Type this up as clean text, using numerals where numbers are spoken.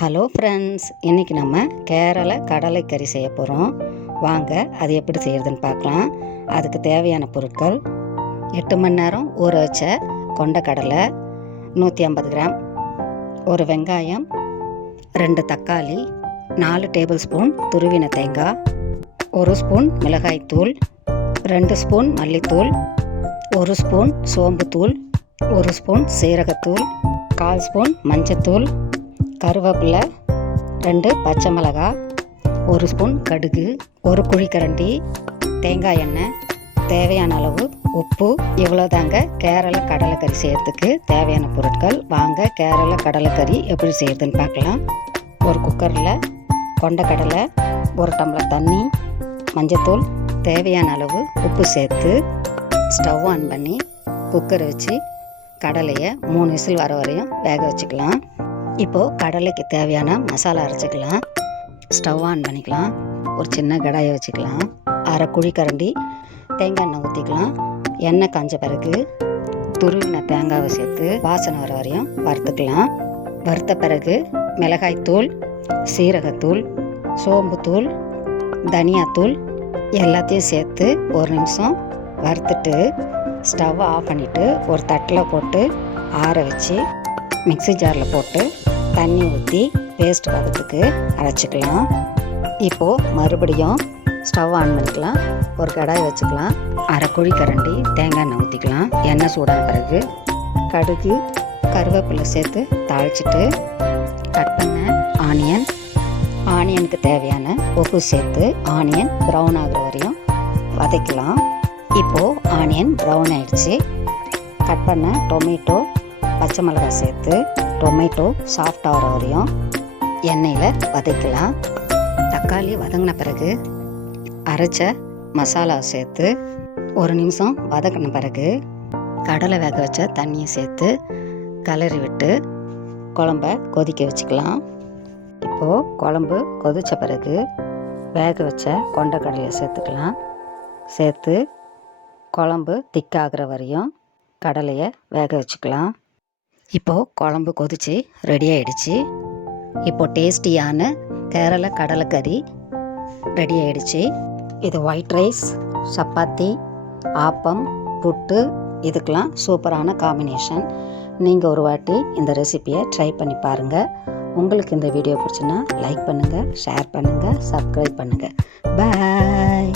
Hello friends, இன்றைக்கி நம்ம கேரளா கடலைக்கறி செய்ய போகிறோம். வாங்க அது எப்படி செய்கிறதுன்னு பார்க்கலாம். அதுக்கு தேவையான பொருட்கள்: 8 மணி நேரம் ஊற வச்ச கொண்டக்கடலை 150 கிராம், ஒரு வெங்காயம், 2 தக்காளி, 4 டேபிள் ஸ்பூன் துருவின தேங்காய், 1 ஸ்பூன் மிளகாய்த்தூள், 2 ஸ்பூன் மல்லித்தூள், 1 ஸ்பூன் சோம்புத்தூள், 1 ஸ்பூன் சீரகத்தூள், 1/4 ஸ்பூன் மஞ்சத்தூள், கருவேப்பிலை, 2 பச்சை மிளகாய், 1 ஸ்பூன் கடுகு, 1 குழிக்கரண்டி தேங்காய் எண்ணெய், தேவையான அளவு உப்பு. இவ்வளோதாங்க கேரளா கடலைக்கறி செய்கிறதுக்கு தேவையான பொருட்கள். வாங்க கேரளா கடலைக்கறி எப்படி செய்கிறதுன்னு பார்க்கலாம். ஒரு குக்கரில் கொண்டக்கடலை, 1 டம்ளர் தண்ணி, மஞ்சத்தூள், தேவையான அளவு உப்பு சேர்த்து ஸ்டவ் ஆன் பண்ணி குக்கரை வச்சு கடலையை 3 விசில் வர வரையும் வேக வச்சுக்கலாம். இப்போது கடலைக்கு தேவையான மசாலா அரைச்சிக்கலாம். ஸ்டவ் ஆன் பண்ணிக்கலாம். ஒரு சின்ன கடாயை வச்சுக்கலாம். 1/2 குழிக்கரண்டி தேங்காய் எண்ணெய் ஊற்றிக்கலாம். எண்ணெய் காஞ்ச பிறகு துருவின தேங்காவை சேர்த்து வாசனை வர வரையும் வறுத்துக்கலாம். வறுத்த பிறகு மிளகாய்த்தூள், சீரகத்தூள், சோம்புத்தூள், தனியாத்தூள் எல்லாத்தையும் சேர்த்து 1 நிமிஷம் வறுத்துட்டு ஸ்டவ்வை ஆஃப் பண்ணிவிட்டு ஒரு தட்டில் போட்டு ஆற வச்சு மிக்ஸி ஜாரில் போட்டு தண்ணி ஊற்றி பேஸ்ட் பதத்துக்கு அரைச்சிக்கலாம். இப்போது மறுபடியும் ஸ்டவ் ஆன் பண்ணிக்கலாம். ஒரு கடாய் வச்சுக்கலாம். 1/2 குழிக்கரண்டி தேங்காய் எண்ணெய் ஊற்றிக்கலாம். எண்ணெய் சூடான பிறகு கடுகு, கருவேப்பிலை சேர்த்து தாளிச்சிட்டு கட் பண்ண ஆனியனுக்கு தேவையான உப்பு சேர்த்து ஆனியன் ப்ரௌன் ஆகிற வரையும் வதக்கலாம். இப்போது ஆனியன் ப்ரௌன் ஆகிடுச்சு. கட் பண்ண டொமேட்டோ, பச்சை மிளகாய் சேர்த்து டொமேட்டோ சாஃப்ட் ஆகிற வரையும் எண்ணெயில் வதக்கலாம். தக்காளி வதங்கின பிறகு அரைச்ச மசாலா சேர்த்து 1 நிமிஷம் வதக்கின பிறகு கடலை வேக வச்ச தண்ணியை சேர்த்து கிளறி விட்டு குழம்ப கொதிக்க வச்சுக்கலாம். இப்போது குழம்பு கொதித்த பிறகு வேக வச்ச கொண்டக்கடலையை சேர்த்துக்கலாம். சேர்த்து குழம்பு திக்காகிற வரையும் கடலையை வேக வச்சுக்கலாம். இப்போது குழம்பு கொதித்து ரெடி ஆகிடுச்சு. இப்போது டேஸ்டியான கேரளா கடலைக்கறி ரெடி ஆகிடுச்சு. இது ஒயிட் ரைஸ், சப்பாத்தி, ஆப்பம், புட்டு இதுக்கெலாம் சூப்பரான காம்பினேஷன். நீங்கள் ஒரு வாட்டி இந்த ரெசிபியை ட்ரை பண்ணி பாருங்கள். உங்களுக்கு இந்த வீடியோ பிடிச்சுன்னா லைக் பண்ணுங்கள், ஷேர் பண்ணுங்கள், சப்ஸ்கிரைப் பண்ணுங்கள். பாய்.